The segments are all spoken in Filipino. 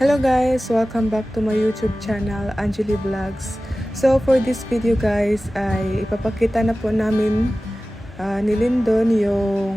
Hello guys! Welcome back to my YouTube channel, Angeli Vlogs. So for this video guys, ay ipapakita na po namin ni Lindon yung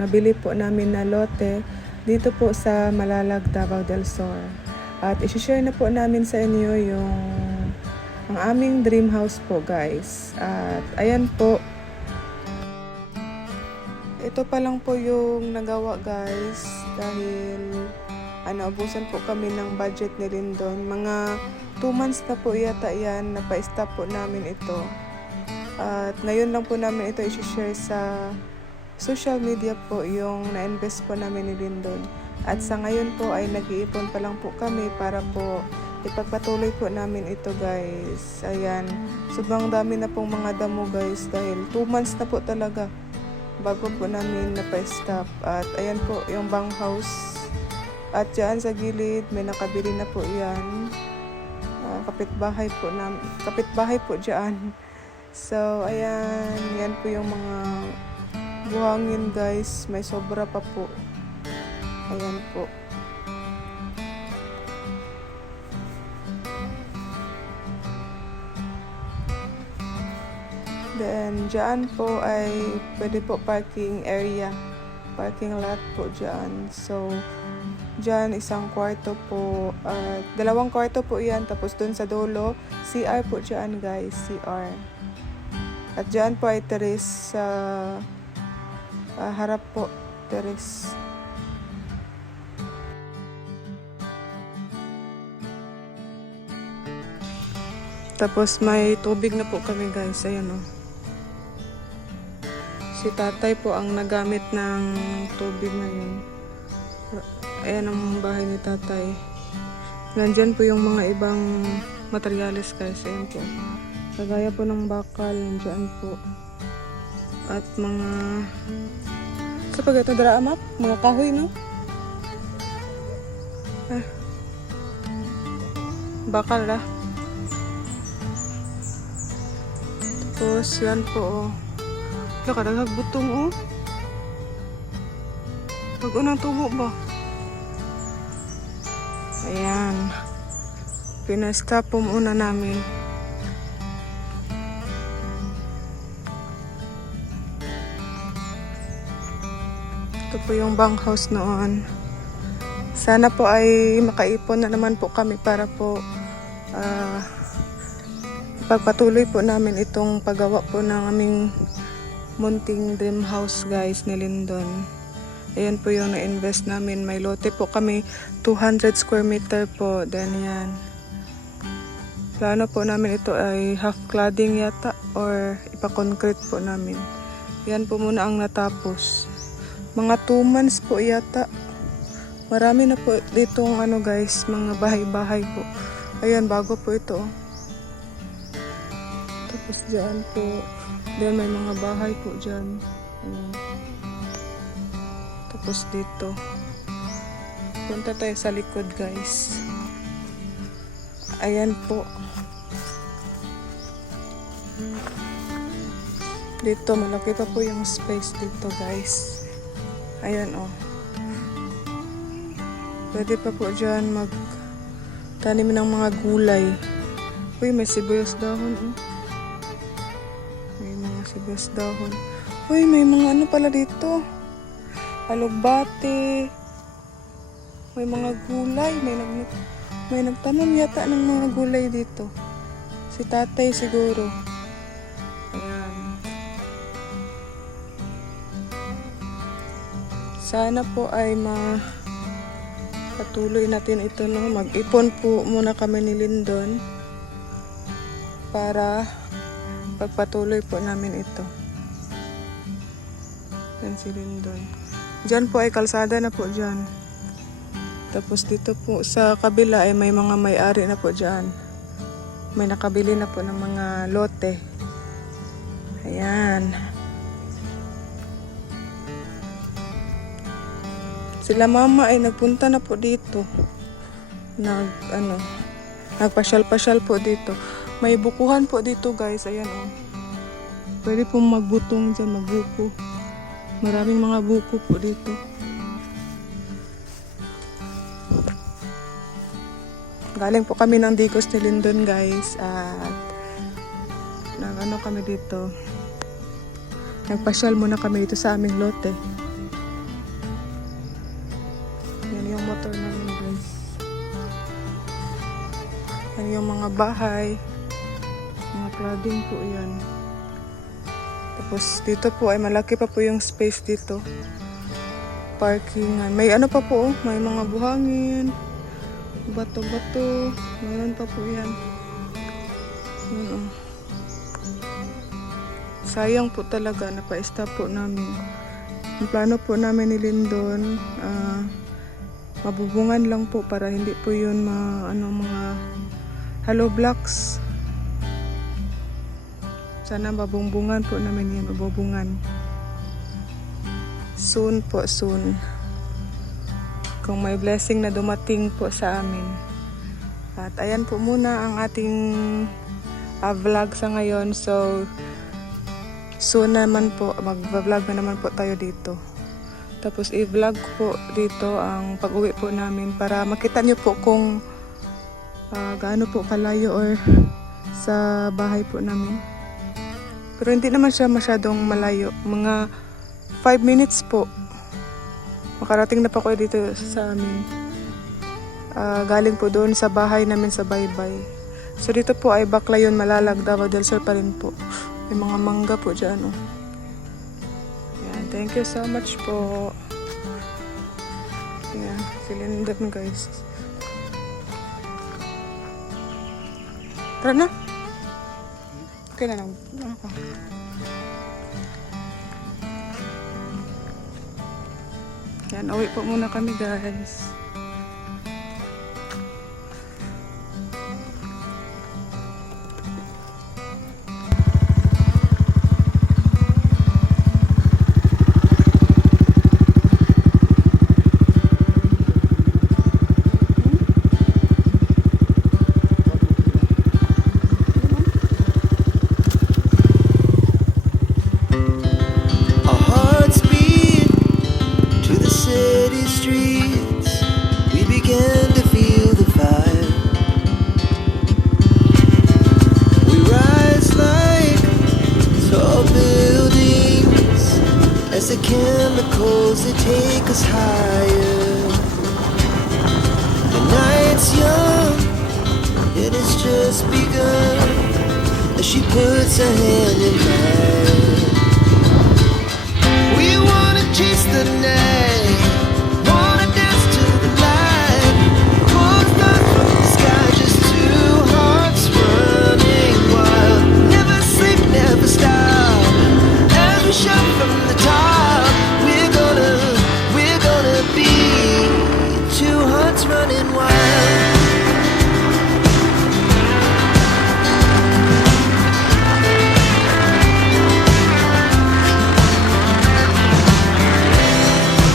nabili po namin na lote dito po sa Malalag, Davao del Sur. At isi-share na po namin sa inyo yung ang aming dream house po guys. At ayan po, ito pa lang po yung nagawa guys dahil ubusan po kami ng budget ni Lindon. Mga 2 months na po yata yan, napa-stop po namin ito. At ngayon lang po namin ito i-share sa social media po yung na-invest po namin ni Lindon. At sa ngayon po ay nag-iipon pa lang po kami para po ipagpatuloy po namin ito guys. Ayan, sobrang dami na pong mga damo guys dahil 2 months na po talaga bago po namin napa-stop. At ayan po yung bang house. At dyan sa gilid, may nakabili na po yan. Kapitbahay po dyan. So, ayan. Yan po yung mga buhangin guys. May sobra pa po. Ayan po. Then, dyan po ay pwede po parking area. Parking lot po dyan. So, dyan isang kwarto po, 2 kwarto po yan, tapos dun sa dulo, CR po dyan guys, CR. At dyan po ay terrace sa harap po, terrace. Tapos may tubig na po kami guys, ayan o. Si tatay po ang nagamit ng tubig na yun. Ayan ang bahay ni tatay. Nandyan po yung mga ibang materyales guys. Ayan po. Kagaya po ng bakal. Nandyan po. At mga... Kapag ito drama, mga kahoy no? Bakal lah. Tapos yan po. Nakadaghag butong oh. Pag-unang tubo ba? Ayan. Pinastop po muna namin. Ito po yung bunk house noon. Sana po ay makaipon na naman po kami para po pagpatuloy po namin itong paggawa po ng aming munting dream house guys ni Lindon. Ayan po yung na-invest namin. May lote po kami, 200 square meter po. Then yan. Plano po namin ito ay half cladding yata or ipa-concrete po namin. Yan po muna ang natapos. Mga 2 months po yata. Marami na po ditong guys, mga bahay-bahay po. Ayan, bago po ito. Tapos dyan po. Then may mga bahay po dyan. Ayan. Tapos dito. Punta tayo sa likod guys. Ayan po. Dito malaki pa po yung space dito guys. Ayan oh. Pwede pa po dyan magtanim ng mga gulay. Uy, may sibuyas dahon oh. May mga sibuyas dahon. Uy, may mga pala dito. Alugbate. May mga gulay. May nagtanom yata ng mga gulay dito. Si tatay siguro. Ayan. Sana po ay patuloy natin ito no. Mag-ipon po muna kami ni Lindon para pagpatuloy po namin ito. Yan si Lindon. Diyan po ay kalsada na po dyan. Tapos dito po sa kabila ay may mga may-ari na po dyan. May nakabili na po ng mga lote. Ayan. Sila mama ay nagpunta na po dito. Nagpasyal-pasyal po dito. May bukuhan po dito guys. Ayan oh. Pwede pong magbutong dyan, magbuko. Maraming mga buko po dito. Galing po kami ng Digos ni Lindon guys at nag-ano kami dito. Nagpasyal muna kami dito sa aming lote. Yan yung motor namin guys. Yan yung mga bahay. Mga cladding po yan. Tapos dito po ay malaki pa po yung space dito. Parkingan. May ano pa po, may mga buhangin. Bato-bato. Mayroon pa po yan. Sayang po talaga, napa-stop po namin. Ang plano po namin ni Lindon, mabubungan lang po para hindi po yun mga hollow blocks. Sana mabubungan po namin yun, mabubungan. Soon po, soon. Kung may blessing na dumating po sa amin. At ayan po muna ang ating vlog sa ngayon. So, soon naman po, mag-vlog na naman po tayo dito. Tapos i-vlog po dito ang pag-uwi po namin para makita nyo po kung gaano po kalayo or sa bahay po namin. Pero hindi naman siya masyadong malayo. Mga 5 minutes po. Makarating na pa ko dito sa amin. Galing po doon sa bahay namin sa Baybay. So dito po ay Baclayon, Malalag, Davao del Sur pa rin po. May mga mangga po dyan. Oh. Yan, thank you so much po. Yan, silindam guys. Tara na. Okay na lang. Ako. Yan, uwi po muna kami guys. The chemicals that take us higher. The night's young, it has just begun. As she puts her hand in mine, we wanna chase the night, wanna dance to the light. Pull stars from the sky, just two hearts running wild. Never sleep, never stop, as we shout from the top. Running wild.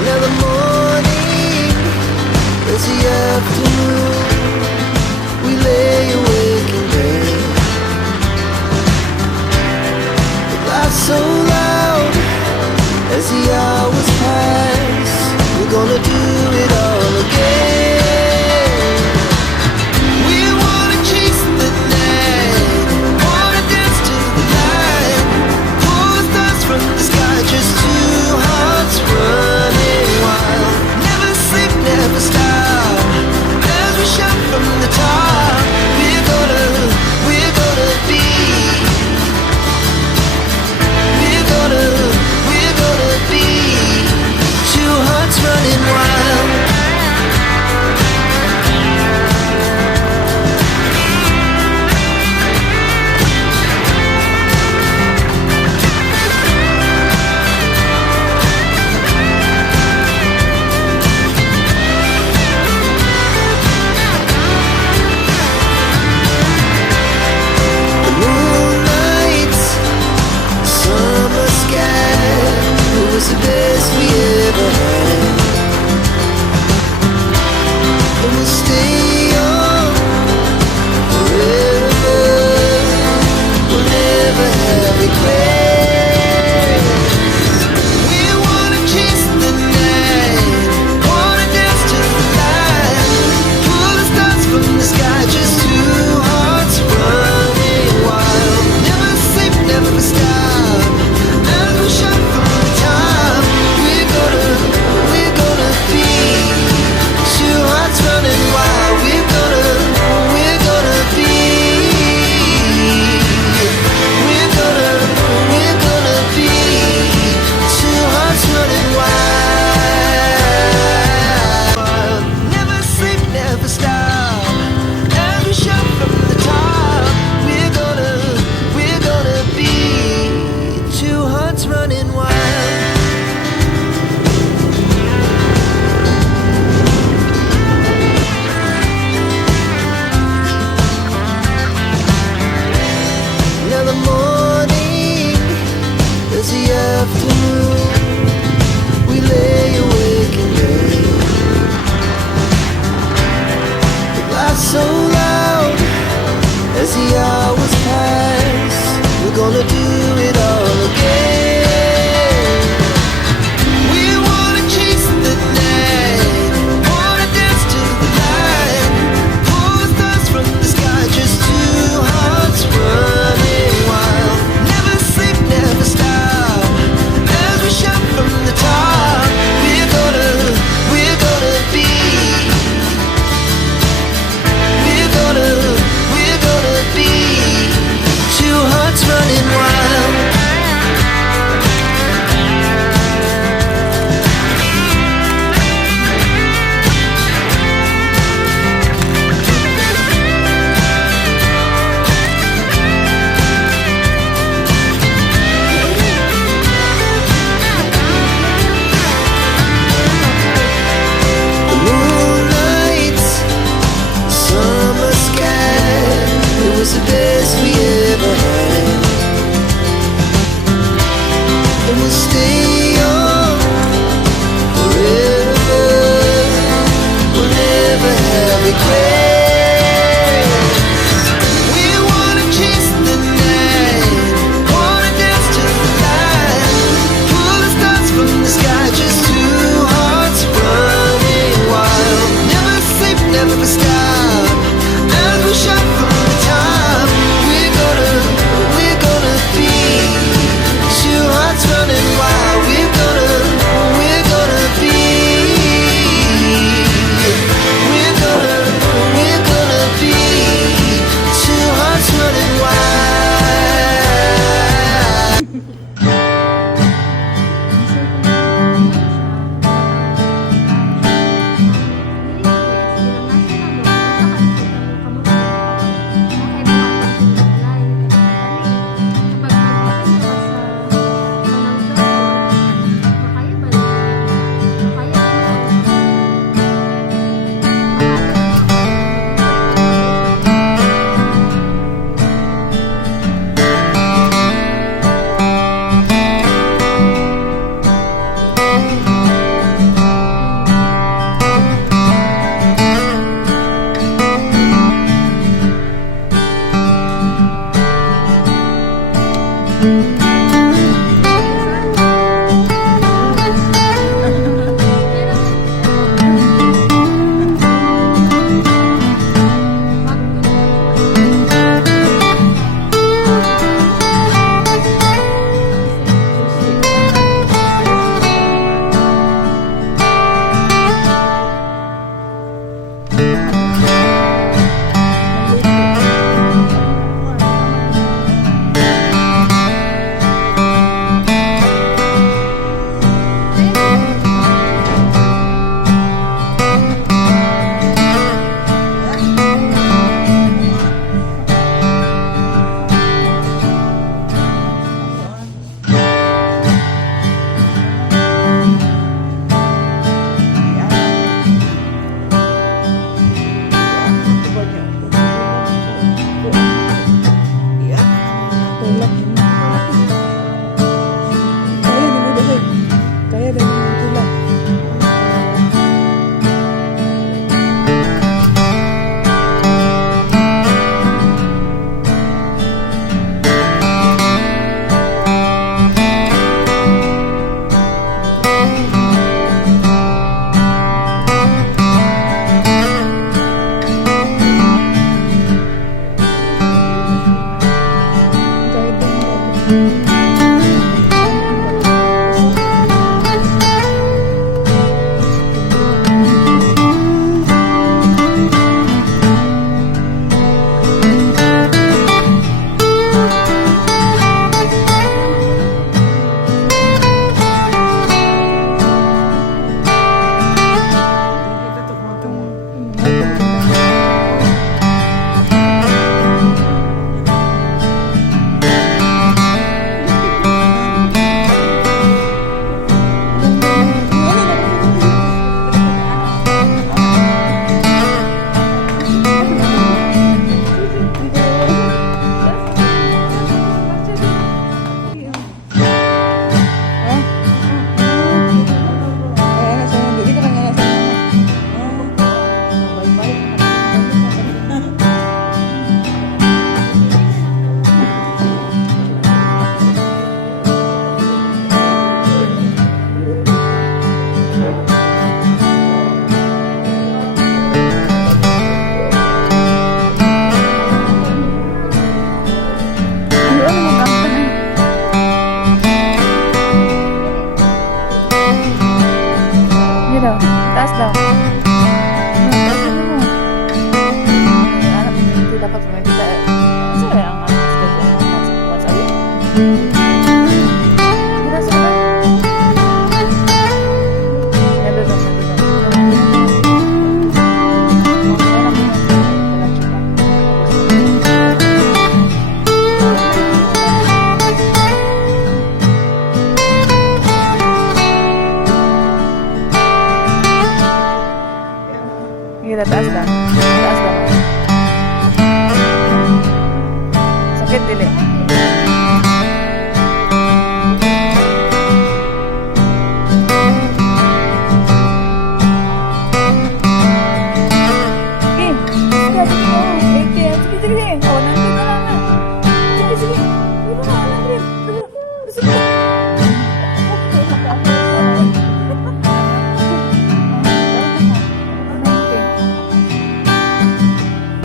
Now the morning is the afternoon. We lay awake in bed. The laughs so loud as the hours pass. We're gonna do it all again. From the sky. running wild. Now the morning is the afternoon. We lay awake in bed. The laughs so loud as the hours pass. We're gonna do it all again. We wanna chase the night, wanna dance to the light, pull the stars from the sky, just two hearts running wild. Never sleep, never stop, as we shout from the top. We're gonna be. We're gonna be two hearts running wild.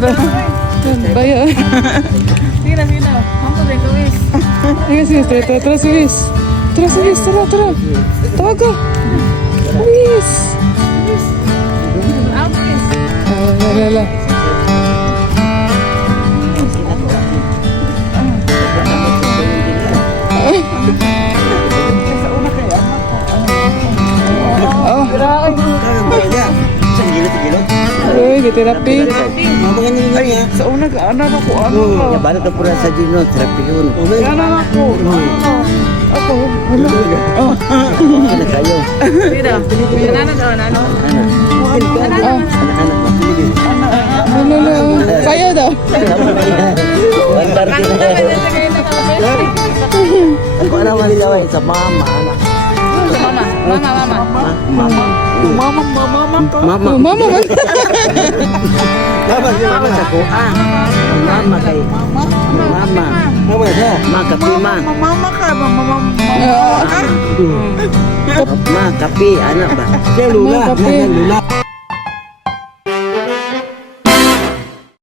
Bayo. Sino? Hampo din Luis. Ayan, sige, tara, Luis. Tara, Luis, tara. Tawag ka. Luis. Alvis. Lala. Oh, uy, gitirapi. Sa una ka, ano ko, ano ko. Ya balik ke pura sa Dino, terapi yun. Ano ako. Ako, Ano kayo? Sino? Ano daw, ano? Anak-anak. Sayo daw. Bantar Ano kita. na, pwede sa kayo na kalabes? Ako na malilaway sa mama, anak. Mama. Mama. Mama. Mama. Mama man. Mama sa kuha. Mama kay. Mama. Mama siya. Ma kapi ma. Mama ka, mama. Ma kapi anak ba? Siya lula. Ma kapi. Lula.